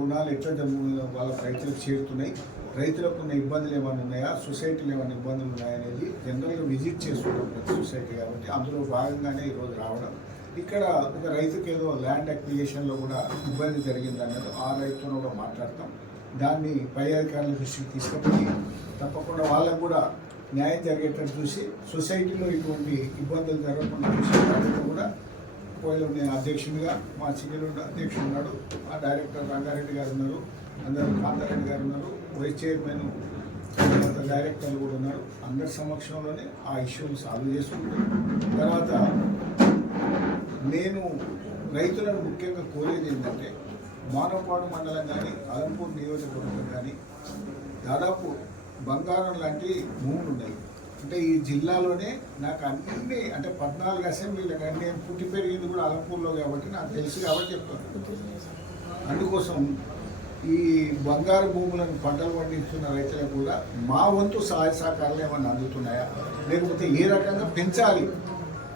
రుణాలు ఎట్లా వాళ్ళ రైతులకు చేరుతున్నాయి. రైతులకు ఉన్న ఇబ్బందులు ఏమైనా ఉన్నాయా? సొసైటీలు ఏమైనా ఇబ్బందులు ఉన్నాయా అనేది జనరల్గా విజిట్ చేస్తుంటాం ప్రతి సొసైటీ కాబట్టి అందులో భాగంగానే ఈరోజు రావడం. ఇక్కడ ఒక రైతుకి ఏదో ల్యాండ్ అక్విజిషన్లో కూడా ఇబ్బంది జరిగింది అన్నది ఆ రైతుతో కూడా మాట్లాడతాం. దాన్ని పై అధికారుల దృష్టికి తీసుకుపోయి తప్పకుండా వాళ్ళకు కూడా న్యాయం జరిగేటట్టు చూసి సొసైటీలో ఇటువంటి ఇబ్బందులు జరగకుండా చూసి కూడా ఒకవేళ నేను అధ్యక్షునిగా మా సీనియర్ అధ్యక్షుడు ఉన్నాడు ఆ డైరెక్టర్ రంగారెడ్డి గారు ఉన్నారు అందరూ కాంతారెడ్డి గారు ఉన్నారు వైస్ చైర్మన్ తర్వాత డైరెక్టర్లు కూడా ఉన్నారు. అందరి సమక్షంలోనే ఆ ఇష్యూని సాల్వ్ చేసుకుంటాం తర్వాత నేను రైతులను ముఖ్యంగా కోరేది ఏంటంటే మానవపాడు మండలం కానీ అలంపూర్ నియోజకవర్గం కానీ దాదాపు బంగారం లాంటి భూములు ఉన్నాయి. అంటే ఈ జిల్లాలోనే నాకు అన్ని అంటే పద్నాలుగు అసెంబ్లీలు కానీ నేను పుట్టి పెరిగింది కూడా అలంపూర్లో కాబట్టి నాకు తెలుసు కాబట్టి చెప్తాను. అందుకోసం ఈ బంగారు భూములను పంటలు పండిస్తున్న రైతులకు కూడా మా వంతు సహాయ సహకారాలు ఏమన్నా అందుతున్నాయా? లేకపోతే ఏ రకంగా పెంచాలి?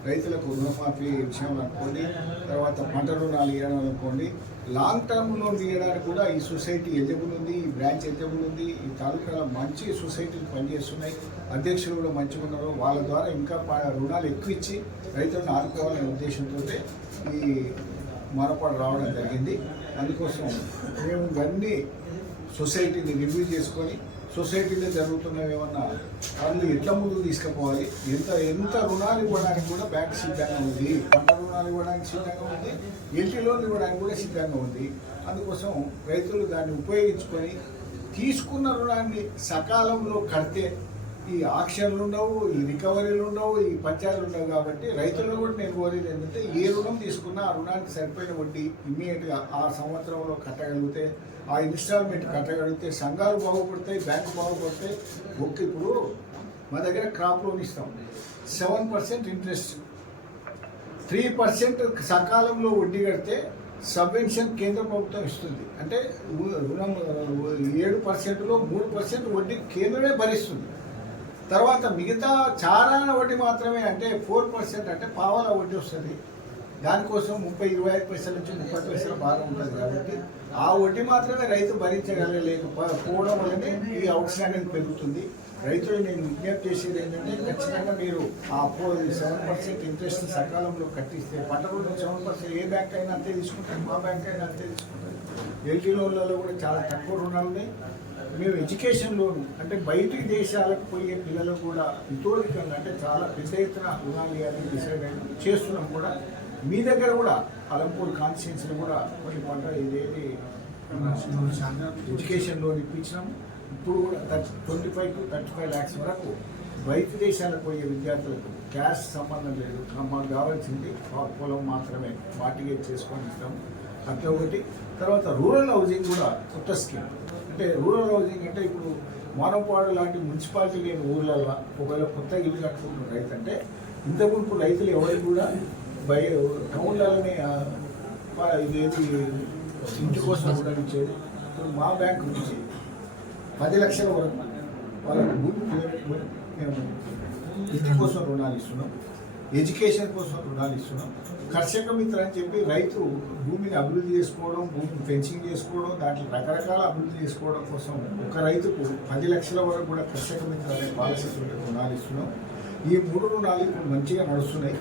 రైతులకు రుణమాఫీ విషయంలో అనుకోండి తర్వాత పంట రుణాలు ఇవ్వడం అనుకోండి లాంగ్ టర్మ్ లోన్ తీయడానికి కూడా ఈ సొసైటీ ఎలిజిబుల్ ఉంది ఈ బ్రాంచ్ ఎలిజిబుల్ ఉంది ఈ తాలూకాలో మంచి సొసైటీలు పనిచేస్తున్నాయి అధ్యక్షులు కూడా మంచిగా ఉన్నారు వాళ్ళ ద్వారా ఇంకా రుణాలు ఎక్కువ ఇచ్చి రైతులను ఆదుకోవాలనే ఉద్దేశంతో ఈ మరపాటు రావడం జరిగింది. అందుకోసం మేము ఇవన్నీ సొసైటీని రివ్యూ చేసుకొని సొసైటీలో జరుగుతున్నవి ఏమన్నా వాళ్ళు ఎట్లా ముందుకు తీసుకుపోవాలి? ఎంత ఎంత రుణాలు ఇవ్వడానికి కూడా బ్యాంక్ సిద్ధంగా ఉంది. పంట రుణాలు ఇవ్వడానికి సిద్ధంగా ఉంది. ఎల్టీ లోన్ ఇవ్వడానికి కూడా సిద్ధంగా ఉంది. అందుకోసం రైతులు దాన్ని ఉపయోగించుకొని తీసుకున్న రుణాన్ని సకాలంలో కడితే ఈ ఆక్షన్లు ఉండవు ఈ రికవరీలు ఉండవు ఈ పంచాయతీలు ఉండవు కాబట్టి రైతులను కూడా నేను కోరేది ఏంటంటే ఏ రుణం తీసుకున్నా ఆ రుణానికి సరిపోయిన వడ్డీ ఇమ్మీడియట్గా ఆ సంవత్సరంలో కట్టగలిగితే ఆ ఇన్స్టాల్మెంట్ కట్టగలిగితే సంఘాలు బాగుపడతాయి బ్యాంకు బాగుపడతాయి. ఒక్క ఇప్పుడు మా దగ్గర క్రాప్ లోన్ ఇస్తాం. Seven percent interest. Three percent సకాలంలో వడ్డీ కడితే సబ్వెన్షన్ కేంద్ర ప్రభుత్వం ఇస్తుంది. అంటే రుణం ఏడు పర్సెంట్లో మూడు పర్సెంట్ వడ్డీ కేంద్రమే భరిస్తుంది. తర్వాత మిగతా చారాన వడ్డీ మాత్రమే అంటే ఫోర్ పర్సెంట్ అంటే పావాల వడ్డీ వస్తుంది. దానికోసం ముప్పై ఇరవై ఐదు పైసల నుంచి ముప్పై పైసల బాగా ఉంటుంది కాబట్టి ఆ వడ్డీ మాత్రమే రైతు భరించగలలేకపోవడం వల్లనే ఈ అవుట్ స్టాండింగ్ పెరుగుతుంది. రైతులు నేను విజ్ఞప్తి చేసేది ఏంటంటే ఖచ్చితంగా మీరు ఆ సెవెన్ పర్సెంట్ ఇంట్రెస్ట్ సకాలంలో కట్టిస్తే పంట రుణం సెవెన్ పర్సెంట్ ఏ బ్యాంక్ అయినా అంతే తీసుకుంటారు మా బ్యాంక్ అయినా అంతే తీసుకుంటారు. ఎల్టీ లోన్లలో కూడా చాలా తక్కువ రుణాలని ఉన్నాయి మేము ఎడ్యుకేషన్ లోన్ అంటే బయటి దేశాలకు పోయే పిల్లలకు కూడా ఇతోధికంగా అంటే చాలా పెద్ద ఎత్తున రుణాలు ఇవ్వాలని డిసైడ్ చేస్తున్నాం కూడా. మీ దగ్గర కూడా అలంపూర్ కాన్స్టిట్యున్సీలో కూడా కొన్ని పంట ఇదేది ఎడ్యుకేషన్ లోన్ ఇప్పించినాం ఇప్పుడు కూడా thirty twenty five to thirty five lakhs వరకు బయట దేశాలకు పోయే విద్యార్థులకు క్యాష్ సంబంధం లేదు. మాకు కావాల్సింది పొలం మాత్రమే మార్టిగేట్ చేసుకొని ఇస్తాం అట్లా ఒకటి. తర్వాత రూరల్ హౌసింగ్ కూడా కొత్త స్కీమ్. అంటే రూరల్ హౌసింగ్ అంటే ఇప్పుడు మానవపాడు లాంటి మున్సిపాలిటీ లేని ఊర్లలో ఒకవేళ కొత్త ఇల్లు కట్టుకుంటున్న రైతు అంటే ఇంతకుముందు రైతులు ఎవరికి కూడా బయ టౌన్లలోనే ఇదేది ఇంటి కోసం రుణం ఇచ్చేది ఇప్పుడు మా బ్యాంక్ నుంచి పది లక్షల వరకు వాళ్ళకి భూమి మేము ఇంటి కోసం రుణాలు ఇస్తున్నాం. ఎడ్యుకేషన్ కోసం రుణాలు ఇస్తున్నాం. కర్షక మిత్ర అని చెప్పి రైతు భూమిని అభివృద్ధి చేసుకోవడం భూమిని ఫెన్సింగ్ చేసుకోవడం దాంట్లో రకరకాల అభివృద్ధి చేసుకోవడం కోసం ఒక రైతుకు పది లక్షల వరకు కూడా కర్షక మిత్ర అనే పాలసీ రుణాలు ఇస్తున్నాం. ఈ మూడు రుణాలు ఇప్పుడు మంచిగా నడుస్తున్నాయి.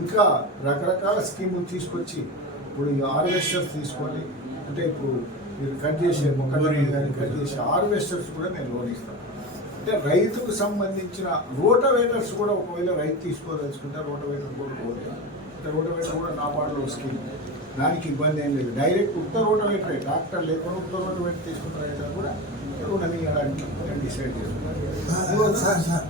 ఇంకా రకరకాల స్కీములు తీసుకొచ్చి ఇప్పుడు ఈ హార్వెస్టర్స్ తీసుకోండి. అంటే ఇప్పుడు మీరు కట్ చేసే మొక్కలు కానీ కట్ చేసే హార్వెస్టర్స్ కూడా మేము లోన్ ఇస్తాం. అంటే రైతుకు సంబంధించిన రోటవేటర్స్ కూడా ఒకవేళ రైతు తీసుకోదలుచుకుంటే రోటవేటర్ కూడా పోతాయి అంటే రోటవేటర్ కూడా నా పాటలో స్కీమ్. దానికి ఇబ్బంది ఏం లేదు. డైరెక్ట్ ఉత్త రోటవేటరే డాక్టర్ లేకుండా ఉత్త రోటవేటర్ తీసుకున్న రైతులు కూడా రుణం ఇవ్వడానికి నేను డిసైడ్ చేసుకున్నాను సార్ సార్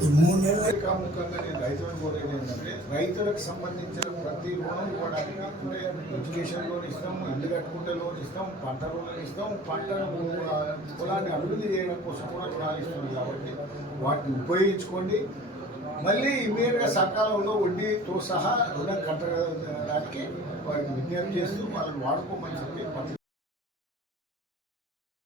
ఈ మూడు నెలలు ముఖంగా నేను రైతులను కోరేది ఏంటంటే రైతులకు సంబంధించిన ప్రతి రుణం ఇవ్వడానికి అంటే ఎడ్యుకేషన్ లోన్ ఇస్తాం ఇల్లు కట్టుకుంటే ఇస్తాం పంట రుణాలు ఇస్తాం పంటను పొలాన్ని అభివృద్ధి చేయడం కోసం కూడా రుణాలు ఇస్తున్నాం కాబట్టి వాటిని ఉపయోగించుకోండి. మళ్ళీ ఇమీడియట్గా సకాలంలో వడ్డీతో సహా రుణం కట్టడానికి వాటిని విజ్ఞప్తి చేస్తూ వాళ్ళని వాడుకోమని చెప్పి